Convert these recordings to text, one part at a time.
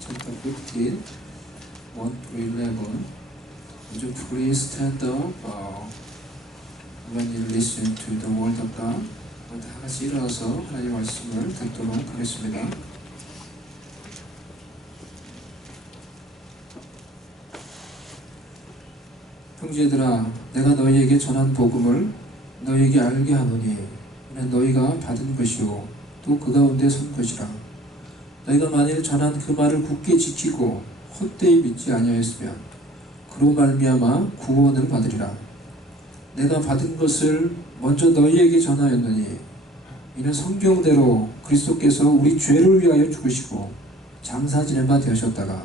chapter 15, 1 to 11. Would you please stand up when you listen to the word of God? 다 같이 일어나서 하나님의 말씀을 듣도록 하겠습니다. 형제들아, 내가 너희에게 전한 복음을 너희에게 알게 하노니 이는 너희가 받은 것이요 또 그 가운데 선 것이라. 너희가 만일 전한 그 말을 굳게 지키고 헛되이 믿지 아니하였으면 그로 말미암아 구원을 받으리라. 내가 받은 것을 먼저 너희에게 전하였느니 이는 성경대로 그리스도께서 우리 죄를 위하여 죽으시고 장사 지낸 바 되셨다가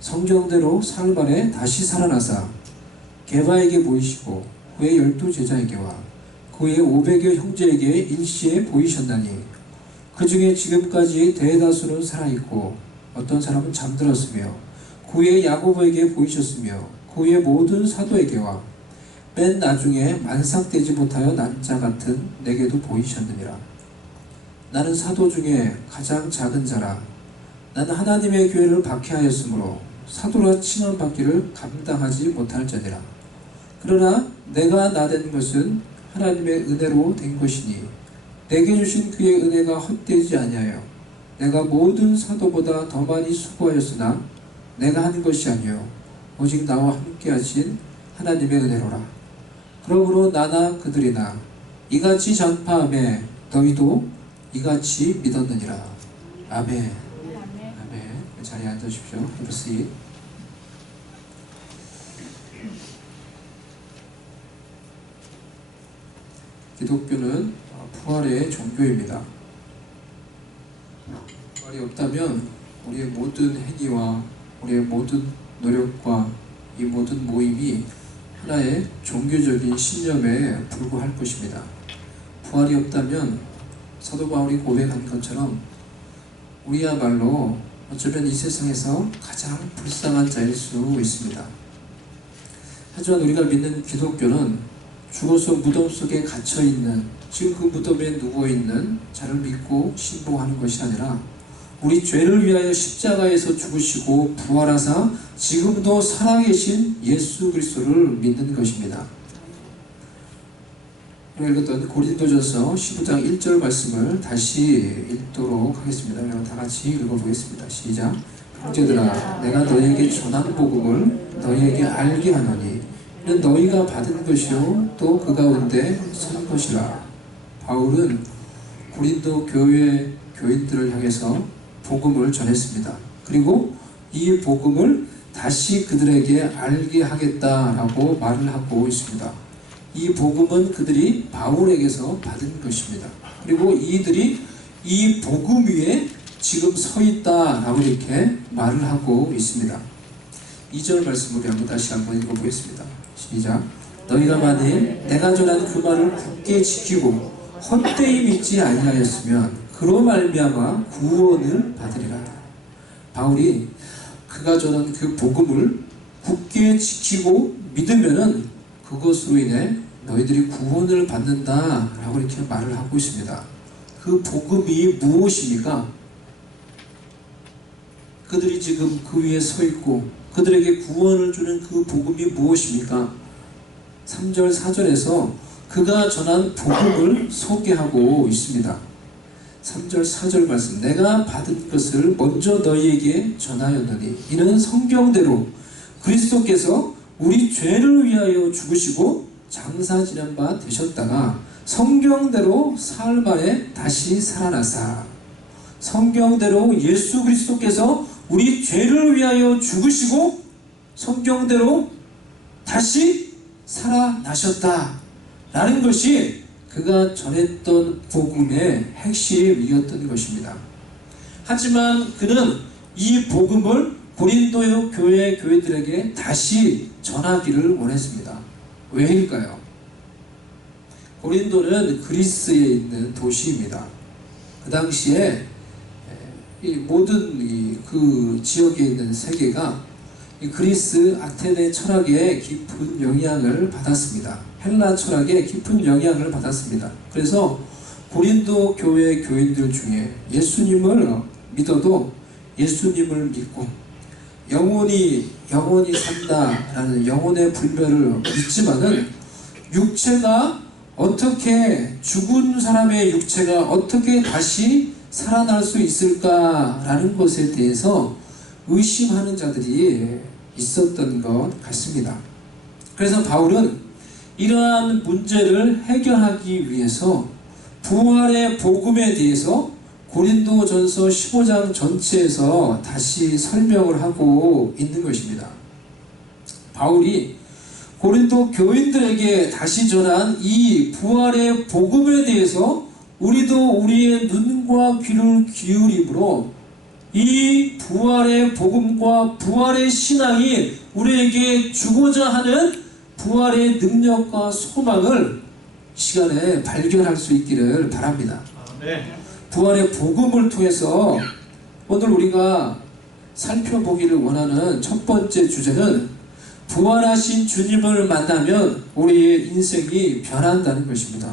성경대로 사흘 만에 다시 살아나사 게바에게 보이시고 후에 12 제자에게와 그 후에 500여 형제에게 일시에 보이셨나니 그 중에 지금까지 대다수는 살아있고 어떤 사람은 잠들었으며 그 후에 야고보에게 보이셨으며 그 후에 모든 사도에게와 맨 나중에 만삭되지 못하여 난 자 같은 내게도 보이셨느니라. 나는 사도 중에 가장 작은 자라. 나는 하나님의 교회를 박해하였으므로 사도라 칭함받기를 감당하지 못할 자니라. 그러나 내가 나된 것은 하나님의 은혜로 된 것이니 내게 주신 그의 은혜가 헛되지 아니하여 내가 모든 사도보다 더 많이 수고하였으나 내가 한 것이 아니요 오직 나와 함께 하신 하나님의 은혜로라. 그러므로 나나 그들이나 이같이 전파하며 너희도 이같이 믿었느니라. 아멘. 아멘. 자리에 앉으십시오. Have a seat. 기독교는 부활의 종교입니다. 부활이 없다면 우리의 모든 행위와 우리의 모든 노력과 이 모든 모임이 하나의 종교적인 신념에 불과할 것입니다. 부활이 없다면 사도 바울이 고백한 것처럼 우리야말로 어쩌면 이 세상에서 가장 불쌍한 자일 수 있습니다. 하지만 우리가 믿는 기독교는 죽어서 무덤 속에 갇혀있는, 지금 그 무덤에 누워있는 자를 믿고 신봉하는 것이 아니라 우리 죄를 위하여 십자가에서 죽으시고 부활하사 지금도 살아계신 예수 그리스도를 믿는 것입니다. 우리가 읽었던 고린도전서 15장 1절 말씀을 다시 읽도록 하겠습니다. 여러분 다 같이 읽어보겠습니다. 시작. 형제들아, 내가 너희에게 전한 복음을 너희에게 알게 하노니 이는 너희가 받은 것이요 또 그 가운데 선 것이라. 바울은 고린도 교회 교인들을 향해서 복음을 전했습니다. 그리고 이 복음을 다시 그들에게 알게 하겠다라고 말을 하고 있습니다. 이 복음은 그들이 바울에게서 받은 것입니다. 그리고 이들이 이 복음 위에 지금 서 있다라고 이렇게 말을 하고 있습니다. 2절 말씀을 한번 다시 한번 읽어보겠습니다. 시작. 너희가 만일 내가 전한 그 말을 굳게 지키고 헛되이 믿지 아니하였으면 그로 말미암아 구원을 받으리라. 바울이 그가 전한 그 복음을 굳게 지키고 믿으면은 그것으로 인해 너희들이 구원을 받는다라고 이렇게 말을 하고 있습니다. 그 복음이 무엇입니까? 그들이 지금 그 위에 서 있고 그들에게 구원을 주는 그 복음이 무엇입니까? 3절 4절에서 그가 전한 복음을 소개하고 있습니다. 3절 4절 말씀. 내가 받은 것을 먼저 너희에게 전하였느니 이는 성경대로 그리스도께서 우리 죄를 위하여 죽으시고 장사 지낸 바 되셨다가 성경대로 사흘 만에 다시 살아나사. 성경대로 예수 그리스도께서 우리 죄를 위하여 죽으시고 성경대로 다시 살아나셨다 라는 것이 그가 전했던 복음의 핵심이었던 것입니다. 하지만 그는 이 복음을 고린도 교회 교회들에게 다시 전하기를 원했습니다. 왜일까요? 고린도는 그리스에 있는 도시입니다. 그 당시에 이 모든 그 지역에 있는 세계가 이 그리스 아테네 철학에 깊은 영향을 받았습니다. 헬라 철학에 깊은 영향을 받았습니다. 그래서 고린도 교회 교인들 중에 예수님을 믿어도 예수님을 믿고 영원히 산다라는 영혼의 불멸을 믿지만은 육체가 어떻게, 죽은 사람의 육체가 어떻게 다시 살아날 수 있을까라는 것에 대해서 의심하는 자들이 있었던 것 같습니다. 그래서 바울은 이러한 문제를 해결하기 위해서 부활의 복음에 대해서 고린도전서 15장 전체에서 다시 설명을 하고 있는 것입니다. 바울이 고린도 교인들에게 다시 전한 이 부활의 복음에 대해서 우리도 우리의 눈과 귀를 기울임으로 이 부활의 복음과 부활의 신앙이 우리에게 주고자 하는 부활의 능력과 소망을 이 시간에 발견할 수 있기를 바랍니다. 부활의 복음을 통해서 오늘 우리가 살펴보기를 원하는 첫 번째 주제는 부활하신 주님을 만나면 우리의 인생이 변한다는 것입니다.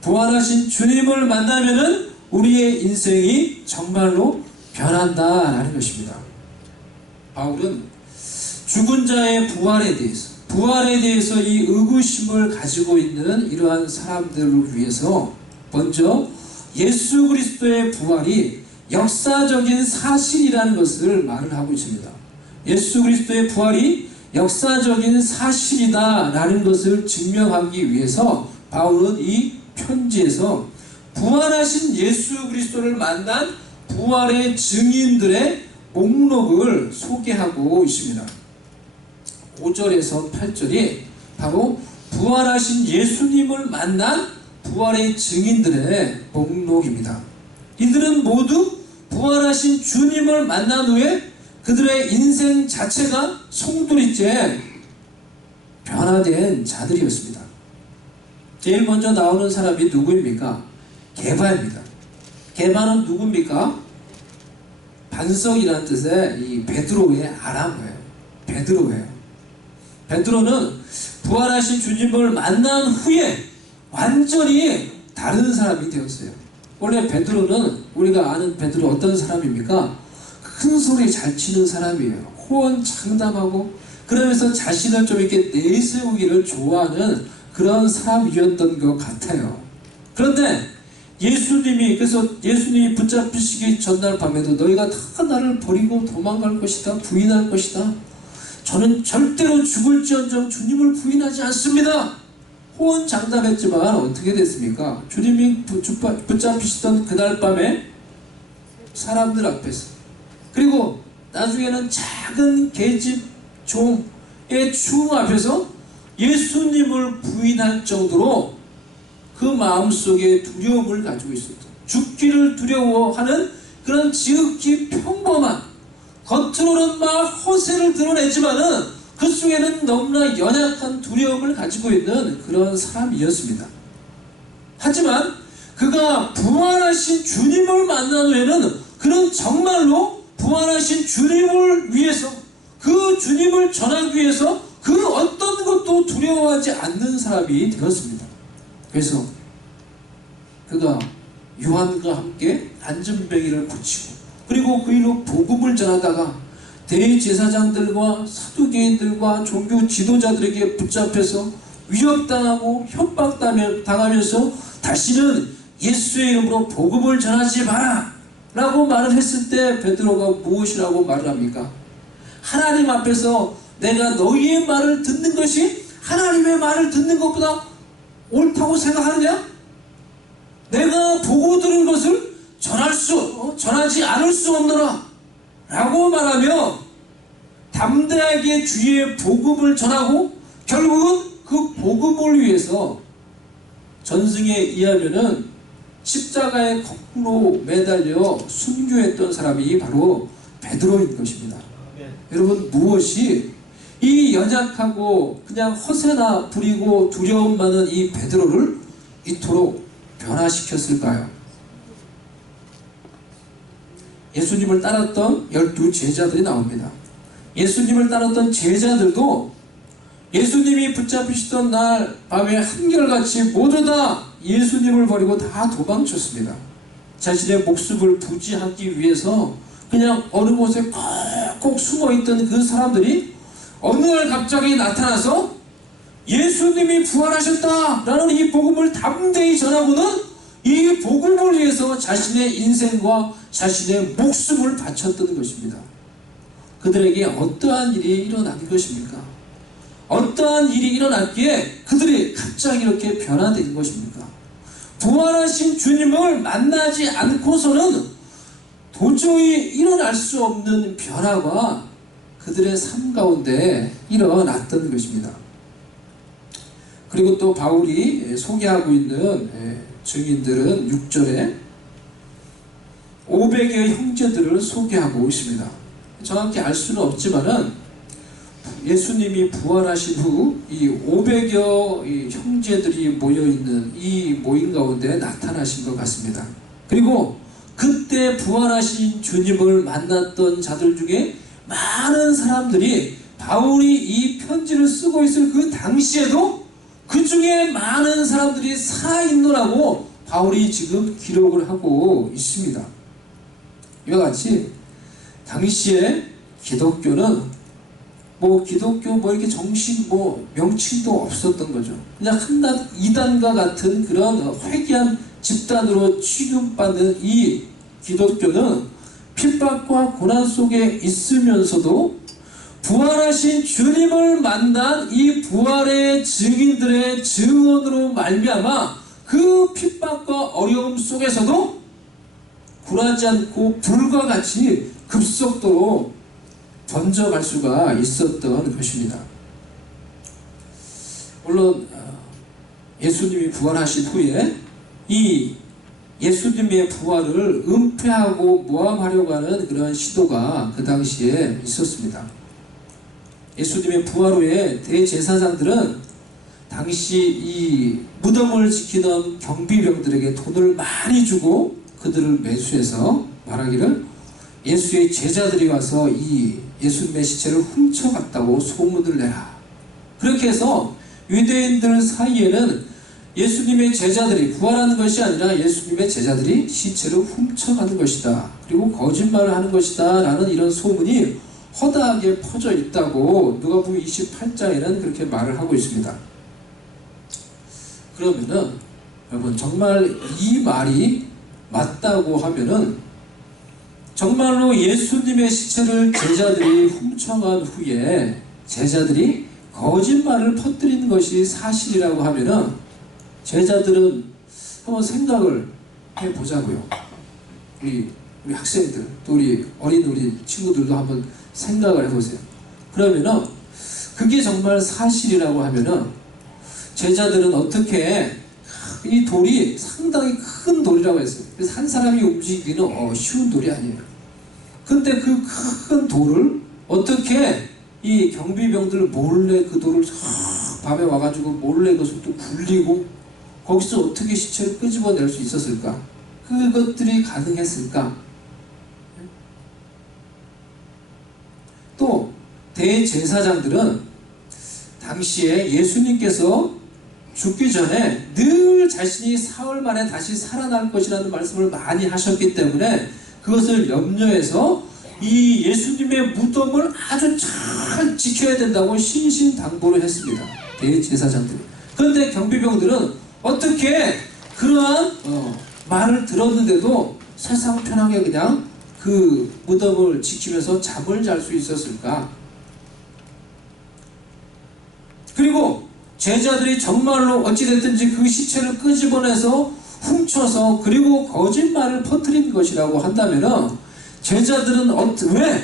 부활하신 주님을 만나면은 우리의 인생이 정말로 변한다라는 것입니다. 바울은 죽은 자의 부활에 대해서 이 의구심을 가지고 있는 이러한 사람들을 위해서 먼저 예수 그리스도의 부활이 역사적인 사실이라는 것을 말을 하고 있습니다. 예수 그리스도의 부활이 역사적인 사실이다라는 것을 증명하기 위해서 바울은 이 편지에서 부활하신 예수 그리스도를 만난 부활의 증인들의 목록을 소개하고 있습니다. 5절에서 8절이 바로 부활하신 예수님을 만난 부활의 증인들의 목록입니다. 이들은 모두 부활하신 주님을 만난 후에 그들의 인생 자체가 송두리째 변화된 자들이었습니다. 제일 먼저 나오는 사람이 누구입니까? 게바입니다. 게바는 누굽니까? 반석이라는 뜻의 이 베드로의 아람어예요. 베드로예요. 베드로는 부활하신 주님을 만난 후에 완전히 다른 사람이 되었어요. 원래 베드로는 우리가 아는 베드로 어떤 사람입니까? 큰 소리 잘 치는 사람이에요. 호언장담하고 그러면서 자신을 좀 이렇게 내세우기를 좋아하는 그런 사람이었던 것 같아요. 그런데 예수님이 붙잡히시기 전날 밤에도 너희가 다 나를 버리고 도망갈 것이다, 부인할 것이다. 저는 절대로 죽을지언정 주님을 부인하지 않습니다. 호언장담했지만 어떻게 됐습니까? 주님이 붙잡히시던 그날 밤에 사람들 앞에서, 그리고 나중에는 작은 계집 종의 추궁 앞에서 예수님을 부인할 정도로 그 마음속에 두려움을 가지고 있었다. 죽기를 두려워하는 그런 지극히 평범한, 겉으로는 막 허세를 드러내지만은 그 속에는 너무나 연약한 두려움을 가지고 있는 그런 사람이었습니다. 하지만 그가 부활하신 주님을 만난 후에는 그는 정말로 부활하신 주님을 위해서, 그 주님을 전하기 위해서 그 어떤 것도 두려워하지 않는 사람이 되었습니다. 그래서 그가 요한과 함께 안전뱅이를 고치고, 그리고 그 일로 복음을 전하다가 대제사장들과 사두개인들과 종교 지도자들에게 붙잡혀서 위협당하고 협박당하면서 다시는 예수의 이름으로 복음을 전하지 마라 라고 말을 했을 때 베드로가 무엇이라고 말을 합니까? 하나님 앞에서 내가 너희의 말을 듣는 것이 하나님의 말을 듣는 것보다 옳다고 생각하느냐? 내가 보고 들은 것을 전하지 않을 수 없노라 라고 말하며 담대하게 주의 복음을 전하고, 결국은 그 복음을 위해서 전승에 의하면은 십자가에 거꾸로 매달려 순교했던 사람이 바로 베드로인 것입니다. 여러분, 무엇이 이 연약하고 그냥 허세나 부리고 두려움 많은 이 베드로를 이토록 변화시켰을까요? 예수님을 따랐던 12 제자들이 나옵니다. 예수님을 따랐던 제자들도 예수님이 붙잡히시던 날 밤에 한결같이 모두 다 예수님을 버리고 다 도망쳤습니다. 자신의 목숨을 부지하기 위해서 그냥 어느 곳에 꼭 숨어있던 그 사람들이 어느 날 갑자기 나타나서 예수님이 부활하셨다라는 이 복음을 담대히 전하고는 이 복음을 위해서 자신의 인생과 자신의 목숨을 바쳤던 것입니다. 그들에게 어떠한 일이 일어난 것입니까? 어떠한 일이 일어났기에 그들이 갑자기 이렇게 변화된 것입니까? 부활하신 주님을 만나지 않고서는 도저히 일어날 수 없는 변화가 그들의 삶 가운데 일어났던 것입니다. 그리고 또 바울이 소개하고 있는 증인들은 6절에 500여 형제들을 소개하고 있습니다. 정확히 알 수는 없지만은 예수님이 부활하신 후 이 500여 형제들이 모여있는 이 모임 가운데 나타나신 것 같습니다. 그리고 그때 부활하신 주님을 만났던 자들 중에 많은 사람들이 바울이 이 편지를 쓰고 있을 그 당시에도 그 중에 많은 사람들이 살아있노라고 바울이 지금 기록을 하고 있습니다. 이와 같이 당시에 기독교는 기독교 이렇게 정식 명칭도 없었던 거죠. 그냥 한낱 이단과 같은 그런 회개한 집단으로 취급받는 이 기독교는 핍박과 고난 속에 있으면서도 부활하신 주님을 만난 이 부활의 증인들의 증언으로 말미암아 그 핍박과 어려움 속에서도 굴하지 않고 불과 같이 급속도로 번져갈 수가 있었던 것입니다. 물론 예수님이 부활하신 후에 이 예수님의 부활을 은폐하고 모함하려고 하는 그런 시도가 그 당시에 있었습니다. 예수님의 부활 후에 대제사장들은 당시 이 무덤을 지키던 경비병들에게 돈을 많이 주고 그들을 매수해서 말하기를 예수의 제자들이 와서 이 예수님의 시체를 훔쳐갔다고 소문을 내라. 그렇게 해서 유대인들 사이에는 예수님의 제자들이 부활하는 것이 아니라 예수님의 제자들이 시체를 훔쳐가는 것이다. 그리고 거짓말을 하는 것이다. 라는 이런 소문이 허다하게 퍼져 있다고 누가복음 28장에는 그렇게 말을 하고 있습니다. 그러면은 여러분 정말 이 말이 맞다고 하면은 정말로 예수님의 시체를 제자들이 훔쳐간 후에 제자들이 거짓말을 퍼뜨리는 것이 사실이라고 하면은 제자들은 한번 생각을 해보자고요. 우리 학생들 또 우리 친구들도 한번 생각을 해보세요. 그러면은 그게 정말 사실이라고 하면은 제자들은 어떻게 이 돌이 상당히 큰 돌이라고 했어요. 그래서 한 사람이 움직이기는 쉬운 돌이 아니에요. 근데 그 큰 돌을 어떻게 이 경비병들 몰래 그 돌을 밤에 와가지고 몰래 그것을 또 굴리고 거기서 어떻게 시체를 끄집어낼 수 있었을까? 그것들이 가능했을까? 또 대제사장들은 당시에 예수님께서 죽기 전에 늘 자신이 사흘 만에 다시 살아날 것이라는 말씀을 많이 하셨기 때문에 그것을 염려해서 이 예수님의 무덤을 아주 잘 지켜야 된다고 신신당부를 했습니다. 대제사장들이. 그런데 경비병들은 어떻게 그러한 말을 들었는데도 세상 편하게 그냥 그 무덤을 지키면서 잠을 잘 수 있었을까? 그리고 제자들이 정말로 어찌됐든지 그 시체를 끄집어내서 훔쳐서 그리고 거짓말을 퍼뜨린 것이라고 한다면 제자들은 왜?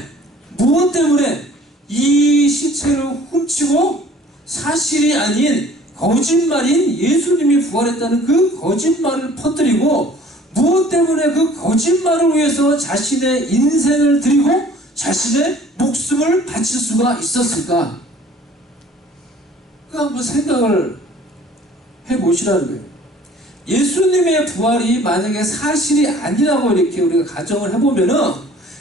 무엇 때문에 이 시체를 훔치고 사실이 아닌 거짓말인 예수님이 부활했다는 그 거짓말을 퍼뜨리고 무엇 때문에 그 거짓말을 위해서 자신의 인생을 드리고 자신의 목숨을 바칠 수가 있었을까? 그 한번 생각을 해보시라는 거예요. 예수님의 부활이 만약에 사실이 아니라고 이렇게 우리가 가정을 해보면은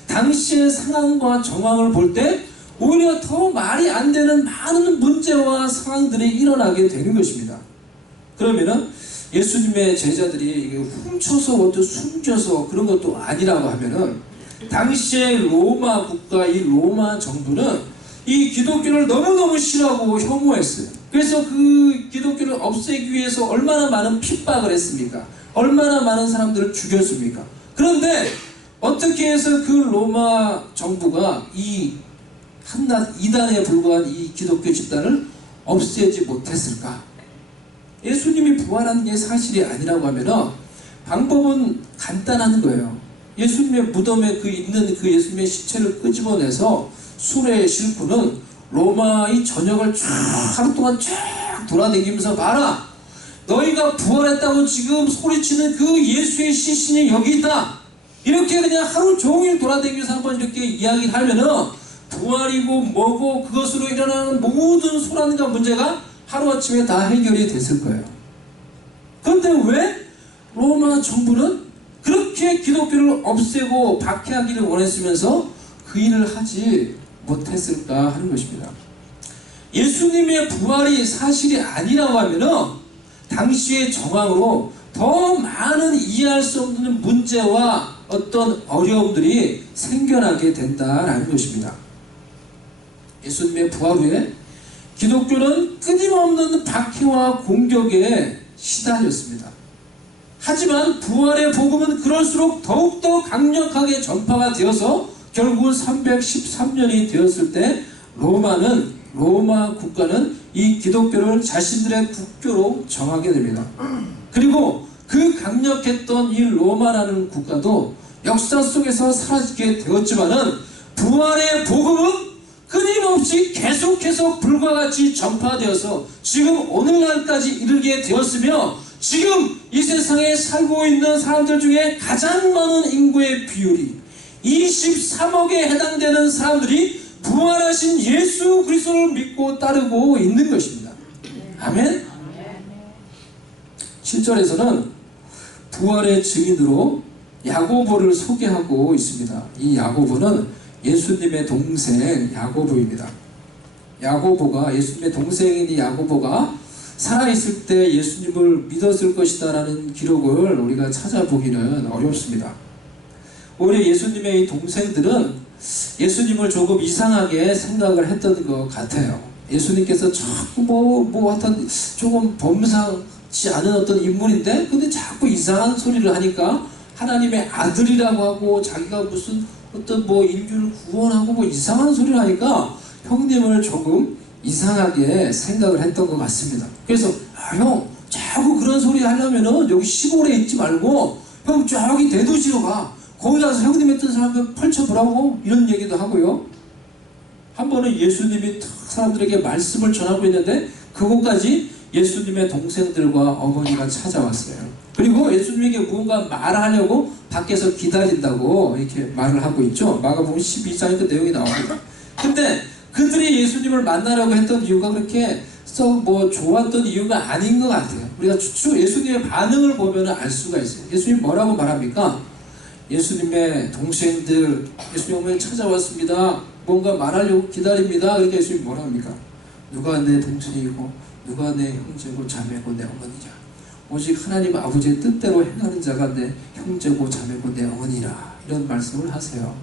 당시의 상황과 정황을 볼 때 오히려 더 말이 안 되는 많은 문제와 상황들이 일어나게 되는 것입니다. 그러면은 예수님의 제자들이 이게 훔쳐서 숨겨서 그런 것도 아니라고 하면은 당시에 로마 국가, 이 로마 정부는 이 기독교를 너무너무 싫어하고 혐오했어요. 그래서 그 기독교를 없애기 위해서 얼마나 많은 핍박을 했습니까? 얼마나 많은 사람들을 죽였습니까? 그런데 어떻게 해서 그 로마 정부가 이 이단에 불과한 이 기독교 집단을 없애지 못했을까? 예수님이 부활한 게 사실이 아니라고 하면 방법은 간단한 거예요. 예수님의 무덤에 있는 그 예수님의 시체를 끄집어내서 수레에 싣고는 로마의 전역을 쭉 하루 동안 쭉 돌아다니면서 봐라, 너희가 부활했다고 지금 소리치는 그 예수의 시신이 여기 있다, 이렇게 그냥 하루 종일 돌아다니면서 한번 이렇게 이야기를 하면은 부활이고 뭐고 그것으로 일어나는 모든 소란과 문제가 하루아침에 다 해결이 됐을 거예요. 그런데 왜 로마 정부는 그렇게 기독교를 없애고 박해하기를 원했으면서 그 일을 하지 못했을까 하는 것입니다. 예수님의 부활이 사실이 아니라고 하면은 당시의 정황으로 더 많은 이해할 수 없는 문제와 어떤 어려움들이 생겨나게 된다라는 것입니다. 예수님의 부활 후에 기독교는 끊임없는 박해와 공격에 시달렸습니다. 하지만 부활의 복음은 그럴수록 더욱더 강력하게 전파가 되어서 결국은 313년이 되었을 때 로마 국가는 이 기독교를 자신들의 국교로 정하게 됩니다. 그리고 그 강력했던 이 로마라는 국가도 역사 속에서 사라지게 되었지만은 부활의 복음은 끊임없이 계속해서 불과 같이 전파되어서 지금 오늘날까지 이르게 되었으며, 지금 이 세상에 살고 있는 사람들 중에 가장 많은 인구의 비율이 23억에 해당되는 사람들이 부활하신 예수 그리스도를 믿고 따르고 있는 것입니다. 아멘. 7절에서는 부활의 증인으로 야고보를 소개하고 있습니다. 이 야고보는 예수님의 동생 야고보입니다. 야고보가, 예수님의 동생인 이 야고보가 살아있을 때 예수님을 믿었을 것이다 라는 기록을 우리가 찾아보기는 어렵습니다. 오히려 예수님의 이 동생들은 예수님을 조금 이상하게 생각을 했던 것 같아요. 예수님께서 자꾸 하여튼 조금 범상치 않은 어떤 인물인데 근데 자꾸 이상한 소리를 하니까 하나님의 아들이라고 하고 자기가 무슨 어떤 인류를 구원하고 이상한 소리를 하니까 형님을 조금 이상하게 생각을 했던 것 같습니다. 그래서 형 자꾸 그런 소리 하려면은 여기 시골에 있지 말고 형 저기 대도시로 가, 거기 가서 형님 했던 사람들 펼쳐보라고, 이런 얘기도 하고요. 한 번은 예수님이 사람들에게 말씀을 전하고 있는데 그곳까지 예수님의 동생들과 어머니가 찾아왔어요. 그리고 예수님에게 무언가 말하려고 밖에서 기다린다고 이렇게 말을 하고 있죠. 마가복음 12장에 그 내용이 나옵니다. 근데 그들이 예수님을 만나려고 했던 이유가 그렇게 좋았던 이유가 아닌 것 같아요. 우리가 예수님의 반응을 보면 알 수가 있어요. 예수님 뭐라고 말합니까? 예수님의 동생들, 예수님 어머니 찾아왔습니다. 뭔가 말하려고 기다립니다. 그러니까 예수님 뭐라 합니까? 누가 내 동생이고 누가 내 형제고 자매고 내 어머니냐? 오직 하나님 아버지의 뜻대로 행하는 자가 내 형제고 자매고 내 어머니라, 이런 말씀을 하세요.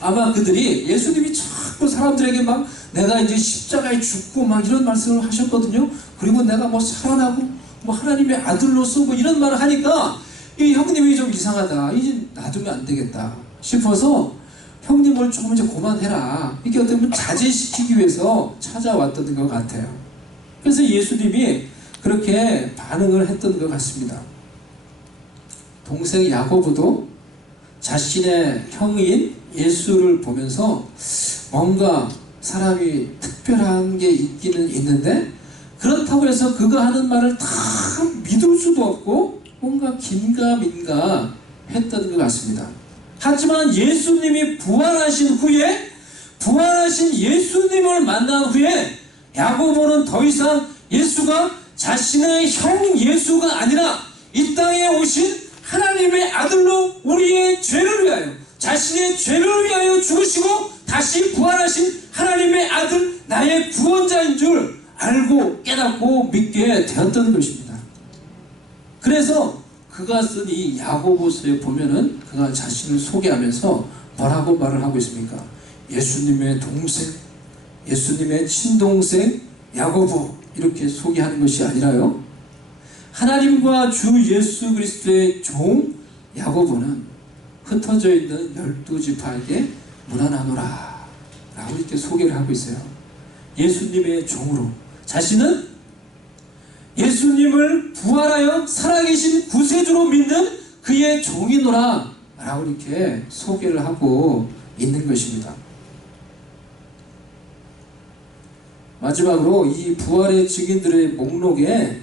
아마 그들이 예수님이 자꾸 사람들에게 내가 이제 십자가에 죽고 이런 말씀을 하셨거든요. 그리고 내가 살아나고 하나님의 아들로서 이런 말을 하니까 이 형님이 좀 이상하다, 이제 놔두면 안 되겠다 싶어서 형님을 조금 이제 그만해라, 이게 어떻게 보면 자제시키기 위해서 찾아왔던 것 같아요. 그래서 예수님이 그렇게 반응을 했던 것 같습니다. 동생 야고보도 자신의 형인 예수를 보면서 뭔가 사람이 특별한 게 있기는 있는데 그렇다고 해서 그가 하는 말을 다 믿을 수도 없고 뭔가 긴가민가 했던 것 같습니다. 하지만 예수님이 부활하신 예수님을 만난 후에 야고보는 더 이상 예수가 자신의 형 예수가 아니라 이 땅에 오신 하나님의 아들로 우리의 죄를 위하여, 자신의 죄를 위하여 죽으시고 다시 부활하신 하나님의 아들, 나의 구원자인 줄 알고 깨닫고 믿게 되었던 것입니다. 그래서 그가 쓴 이 야고보서에 보면은 그가 자신을 소개하면서 뭐라고 말을 하고 있습니까? 예수님의 동생, 예수님의 친동생 야고보, 이렇게 소개하는 것이 아니라요, 하나님과 주 예수 그리스도의 종 야고보는 흩어져 있는 12지파에게 문안하노라 라고 이렇게 소개를 하고 있어요. 예수님의 종으로, 자신은 예수님을 부활하여 살아계신 구세주로 믿는 그의 종이노라 라고 이렇게 소개를 하고 있는 것입니다. 마지막으로 이 부활의 증인들의 목록에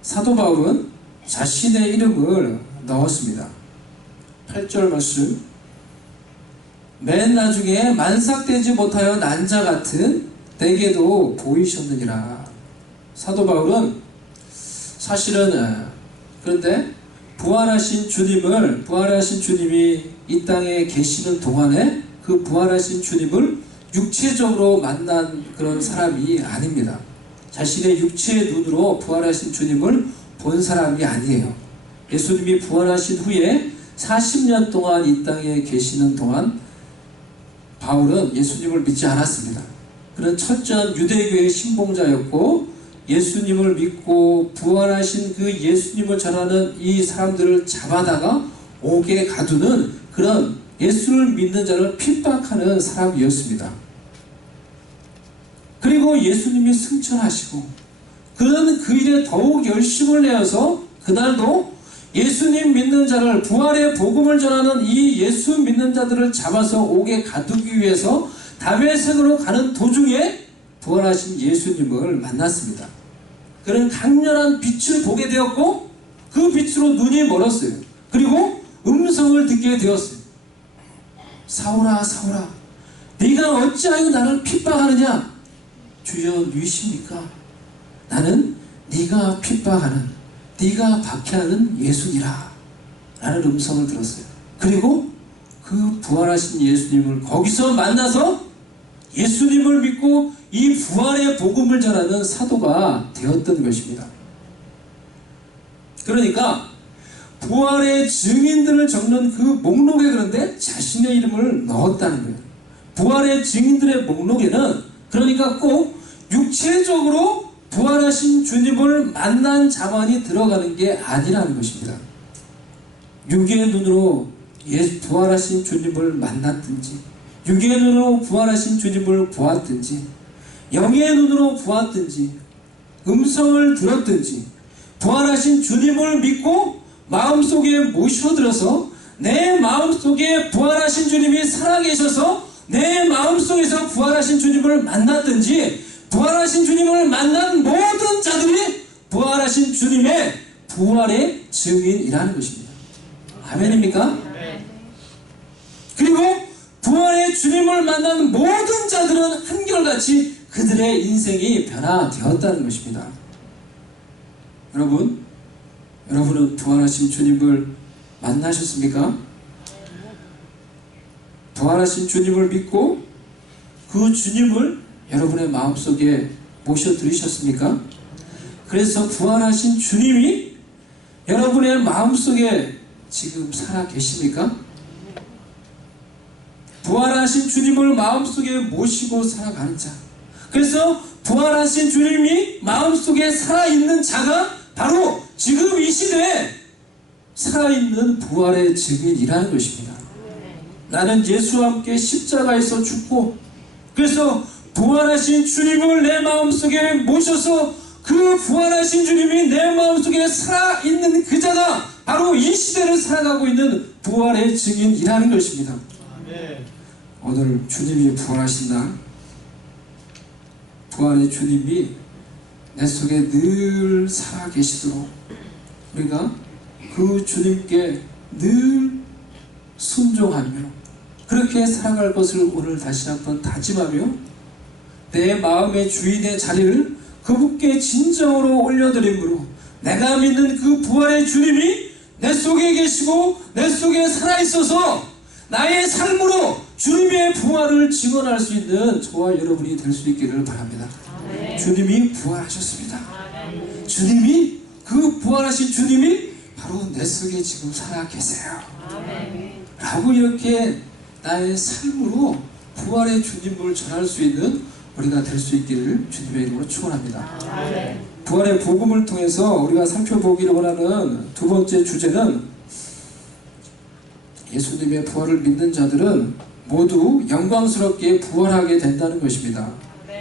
사도 바울은 자신의 이름을 넣었습니다. 8절 말씀, 맨 나중에 만삭되지 못하여 난 자 같은 내게도 보이셨느니라. 사도 바울은 사실은 그런데 부활하신 주님이 이 땅에 계시는 동안에 그 부활하신 주님을 육체적으로 만난 그런 사람이 아닙니다. 자신의 육체의 눈으로 부활하신 주님을 본 사람이 아니에요. 예수님이 부활하신 후에 40년 동안 이 땅에 계시는 동안 바울은 예수님을 믿지 않았습니다. 그는 첫전 유대교의 신봉자였고, 예수님을 믿고 부활하신 그 예수님을 전하는 이 사람들을 잡아다가 옥에 가두는 그런 예수를 믿는 자를 핍박하는 사람이었습니다. 그리고 예수님이 승천하시고 그는 그 일에 더욱 열심을 내어서 그날도 예수님 믿는 자를, 부활의 복음을 전하는 이 예수 믿는 자들을 잡아서 옥에 가두기 위해서 다메섹으로 가는 도중에 부활하신 예수님을 만났습니다. 그는 강렬한 빛을 보게 되었고 그 빛으로 눈이 멀었어요. 그리고 음성을 듣게 되었어요. 사울아 사울아, 네가 어찌하여 나를 핍박하느냐? 주여 누이십니까? 나는 네가 핍박하는, 네가 박해하는 예수니라 라는 음성을 들었어요. 그리고 그 부활하신 예수님을 거기서 만나서 예수님을 믿고 이 부활의 복음을 전하는 사도가 되었던 것입니다. 그러니까 부활의 증인들을 적는 그 목록에 그런데 자신의 이름을 넣었다는 거예요. 부활의 증인들의 목록에는 그러니까 꼭 육체적으로 부활하신 주님을 만난 자만이 들어가는 게 아니라는 것입니다. 육의 눈으로 부활하신 주님을 만났든지, 육의 눈으로 부활하신 주님을 보았든지, 영의 눈으로 보았든지, 음성을 들었든지, 부활하신 주님을 믿고 마음속에 모셔들어서 내 마음속에 부활하신 주님이 살아계셔서 내 마음속에서 부활하신 주님을 만났든지, 부활하신 주님을 만난 모든 자들이 부활하신 주님의 부활의 증인이라는 것입니다. 아멘입니까? 그리고 부활의 주님을 만난 모든 자들은 한결같이 그들의 인생이 변화되었다는 것입니다. 여러분은 부활하신 주님을 만나셨습니까? 부활하신 주님을 믿고 그 주님을 여러분의 마음속에 모셔들으셨습니까? 그래서 부활하신 주님이 여러분의 마음속에 지금 살아 계십니까? 부활하신 주님을 마음속에 모시고 살아가는 자, 그래서 부활하신 주님이 마음속에 살아있는 자가 바로 지금 이 시대에 살아있는 부활의 증인이라는 것입니다. 나는 예수와 함께 십자가에서 죽고, 그래서 부활하신 주님을 내 마음속에 모셔서 그 부활하신 주님이 내 마음속에 살아있는 그 자가 바로 이 시대를 살아가고 있는 부활의 증인이라는 것입니다. 오늘 주님이 부활하신다. 부활의 주님이 내 속에 늘 살아계시도록 우리가 그 주님께 늘 순종하며 그렇게 살아갈 것을 오늘 다시 한번 다짐하며 내 마음의 주인의 자리를 그분께 진정으로 올려드림으로 내가 믿는 그 부활의 주님이 내 속에 계시고 내 속에 살아있어서 나의 삶으로 주님의 부활을 증언할 수 있는 저와 여러분이 될 수 있기를 바랍니다. 주님이 부활하셨습니다. 주님이, 그 부활하신 주님이 바로 내 속에 지금 살아 계세요 라고 이렇게 나의 삶으로 부활의 주님을 전할 수 있는 우리가 될 수 있기를 주님의 이름으로 축원합니다. 부활의 복음을 통해서 우리가 살펴보기를 원하는 두 번째 주제는 예수님의 부활을 믿는 자들은 모두 영광스럽게 부활하게 된다는 것입니다.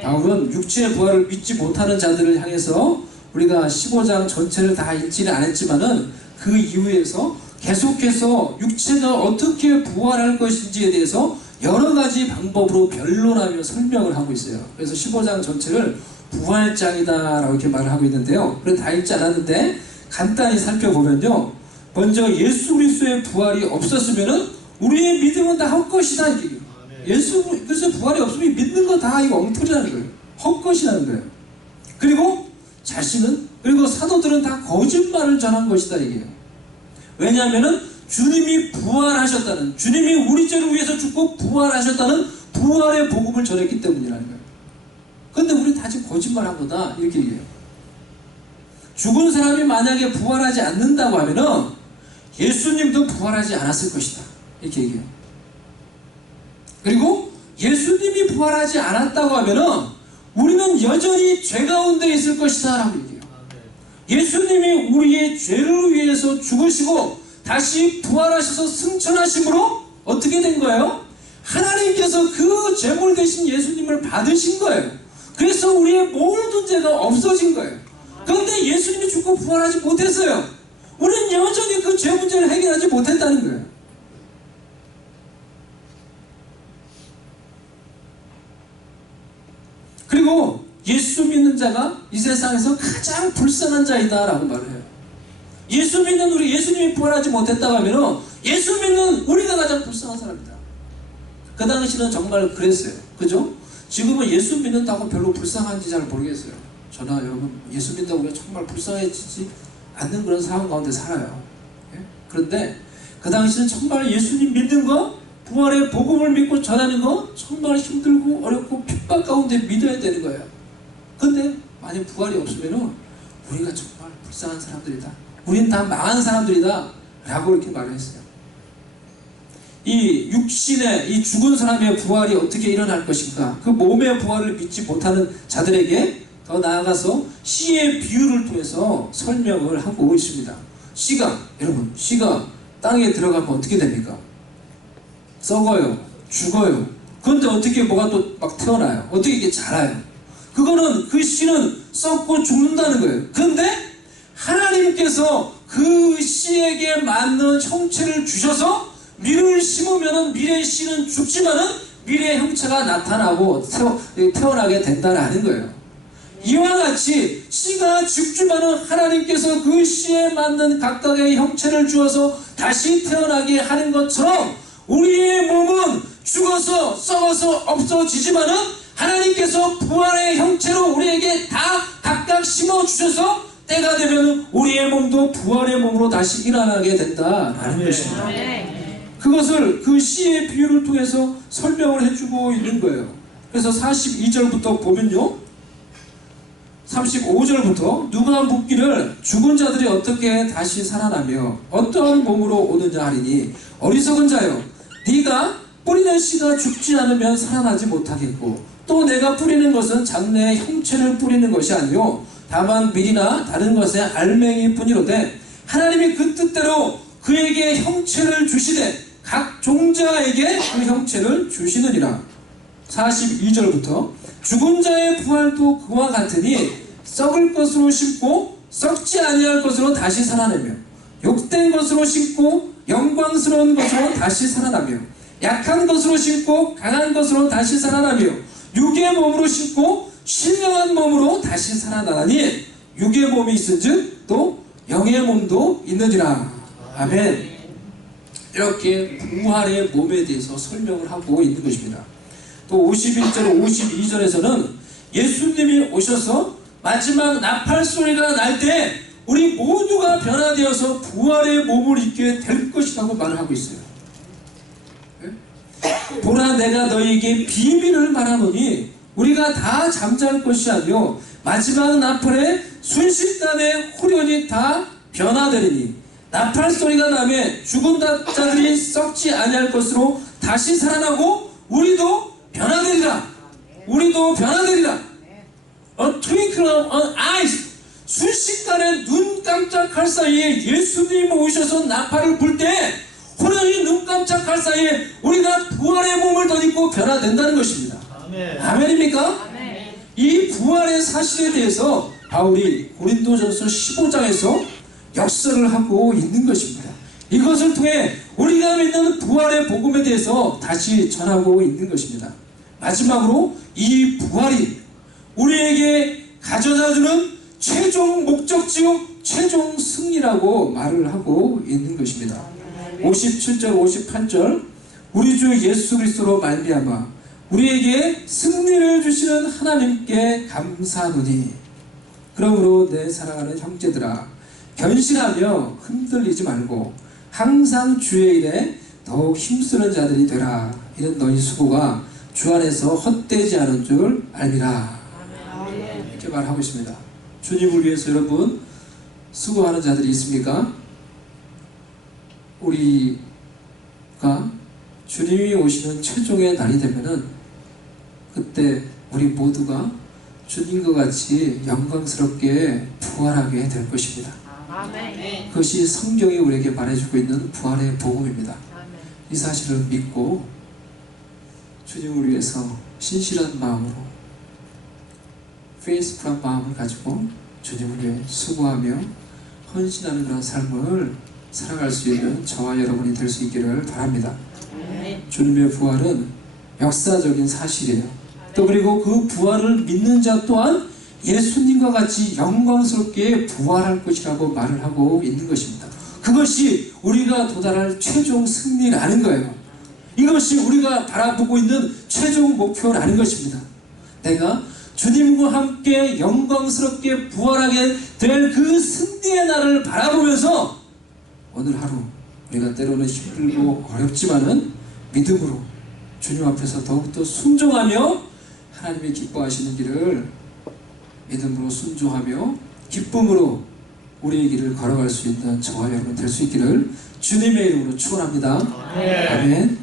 바울은 육체의 부활을 믿지 못하는 자들을 향해서 우리가 15장 전체를 다 읽지는 않았지만은 그 이후에서 계속해서 육체가 어떻게 부활할 것인지에 대해서 여러 가지 방법으로 변론하며 설명을 하고 있어요. 그래서 15장 전체를 부활장이다 라고 이렇게 말을 하고 있는데요. 그래 다 읽지 않았는데 간단히 살펴보면요, 먼저 예수 그리스도의 부활이 없었으면은 우리의 믿음은 다 헛것이다 이게. 예수 그리스도 부활이 없으면 믿는 거 다 이거 엉터리라는 거예요. 헛것이라는 거예요. 그리고 자신은, 그리고 사도들은 다 거짓말을 전한 것이다 이게요. 왜냐하면은 주님이 부활하셨다는, 주님이 우리 죄를 위해서 죽고 부활하셨다는 부활의 복음을 전했기 때문이라는 거예요. 근데 우리 다 지금 거짓말한 거다 이렇게 얘기해요. 죽은 사람이 만약에 부활하지 않는다고 하면은 예수님도 부활하지 않았을 것이다 이렇게 얘기해요. 그리고 예수님이 부활하지 않았다고 하면은 우리는 여전히 죄 가운데 있을 것이다 라고 얘기해요. 예수님이 우리의 죄를 위해서 죽으시고 다시 부활하셔서 승천하심으로 어떻게 된 거예요? 하나님께서 그 제물 대신 예수님을 받으신 거예요. 그래서 우리의 모든 죄가 없어진 거예요. 그런데 예수님이 죽고 부활하지 못했어요. 우리는 여전히 그 죄 문제를 해결하지 못했다는 거예요. 그리고 예수 믿는 자가 이 세상에서 가장 불쌍한 자이다 라고 말을 해요. 예수 믿는 우리, 예수님이 부활하지 못했다고 하면 예수 믿는 우리가 가장 불쌍한 사람이다. 그 당시는 정말 그랬어요. 그죠? 지금은 예수 믿는다고 별로 불쌍한지 잘 모르겠어요. 저나 여러분 예수 믿는다고 정말 불쌍해지지 않는 그런 상황 가운데 살아요. 예? 그런데 그 당시는 정말 예수님 믿는 거, 부활의 복음을 믿고 전하는 거 정말 힘들고 어렵고 핍박 가운데 믿어야 되는 거예요. 근데 만약 부활이 없으면 우리가 정말 불쌍한 사람들이다, 우린 다 망한 사람들이다 라고 이렇게 말을 했어요. 이 육신의, 이 죽은 사람의 부활이 어떻게 일어날 것인가, 그 몸의 부활을 믿지 못하는 자들에게 더 나아가서 씨의 비유를 통해서 설명을 하고 있습니다. 씨가, 여러분, 씨가 땅에 들어가면 어떻게 됩니까? 썩어요, 죽어요. 그런데 어떻게 뭐가 또 막 태어나요? 어떻게 이게 자라요? 그거는, 그 씨는 썩고 죽는다는 거예요. 그런데 하나님께서 그 씨에게 맞는 형체를 주셔서 밀을 심으면은 밀의 씨는 죽지만은 밀의 형체가 나타나고 태어나게 된다라는 거예요. 이와 같이 씨가 죽지만은 하나님께서 그 씨에 맞는 각각의 형체를 주어서 다시 태어나게 하는 것처럼 우리의 몸은 죽어서 썩어서 없어지지만은 하나님께서 부활의 형체로 우리에게 다 각각 심어주셔서 때가 되면 우리의 몸도 부활의 몸으로 다시 일어나게 된다라는 것입니다. 그것을 그 씨의 비유를 통해서 설명을 해주고 있는 거예요. 그래서 42절부터 보면요, 35절부터 누가 묻기를 죽은 자들이 어떻게 다시 살아나며 어떠한 몸으로 오느냐 하리니 어리석은 자여, 네가 뿌리는 씨가 죽지 않으면 살아나지 못하겠고 또 내가 뿌리는 것은 장래의 형체를 뿌리는 것이 아니요 다만 밀이나 다른 것의 알맹이 뿐이로되 하나님이 그 뜻대로 그에게 형체를 주시되 각 종자에게 그 형체를 주시느니라. 42절부터 죽은 자의 부활도 그와 같으니 썩을 것으로 심고 썩지 아니할 것으로 다시 살아내며 욕된 것으로 심고 영광스러운 것으로 다시 살아나며 약한 것으로 심고 강한 것으로 다시 살아나며 육의 몸으로 심고 신령한 몸으로 다시 살아나니 육의 몸이 있은즉 또 영의 몸도 있느니라. 아멘. 이렇게 부활의 몸에 대해서 설명을 하고 있는 것입니다. 또 51절 52절에서는 예수님이 오셔서 마지막 나팔 소리가 날 때 우리 모두가 변화되어서 부활의 몸을 입게 될 것이라고 말을 하고 있어요. 보라, 내가 너희에게 비밀을 말하노니 우리가 다 잠잘 것이 아니요 마지막 나팔에 순식간에 후련히 다 변화되리니 나팔 소리가 나매 죽은 자들이 썩지 아니할 것으로 다시 살아나고 우리도 변화되리라. 우리도 변화되리라. A twinkle of an eye, 순식간에 눈 깜짝할 사이에 예수님이 오셔서 나팔을 불 때 호련히 눈 깜짝할 사이에 우리가 부활의 몸을 덧입고 변화된다는 것입니다. 아멘입니까? 아멘. 이 부활의 사실에 대해서 바울이 고린도전서 15장에서 역설을 하고 있는 것입니다. 이것을 통해 우리가 믿는 부활의 복음에 대해서 다시 전하고 있는 것입니다. 마지막으로 이 부활이 우리에게 가져다주는 최종 목적지요 최종 승리라고 말을 하고 있는 것입니다. 57절 58절 우리 주 예수 그리스도로 말미암아 우리에게 승리를 주시는 하나님께 감사하노니 그러므로 내 사랑하는 형제들아 견실하며 흔들리지 말고 항상 주의 일에 더욱 힘쓰는 자들이 되라. 이런 너희 수고가 주 안에서 헛되지 않은 줄 알미라. 이렇게 말하고 있습니다. 주님을 위해서 여러분 수고하는 자들이 있습니까? 우리가 주님이 오시는 최종의 날이 되면은 그때 우리 모두가 주님과 같이 영광스럽게 부활하게 될 것입니다. 그것이 성경이 우리에게 말해주고 있는 부활의 복음입니다. 이 사실을 믿고 주님을 위해서 신실한 마음으로 페이스풀한 마음을 가지고 주님을 위해 수고하며 헌신하는 그런 삶을 살아갈 수 있는 저와 여러분이 될 수 있기를 바랍니다. 주님의 부활은 역사적인 사실이에요. 또 그리고 그 부활을 믿는 자 또한 예수님과 같이 영광스럽게 부활할 것이라고 말을 하고 있는 것입니다. 그것이 우리가 도달할 최종 승리라는 거예요. 이것이 우리가 바라보고 있는 최종 목표라는 것입니다. 내가 주님과 함께 영광스럽게 부활하게 될 그 승리의 날을 바라보면서 오늘 하루 우리가 때로는 힘들고 어렵지만은 믿음으로 주님 앞에서 더욱더 순종하며 하나님이 기뻐하시는 길을 믿음으로 순종하며 기쁨으로 우리의 길을 걸어갈 수 있는 저와 여러분 될 수 있기를 주님의 이름으로 축원합니다. 아멘.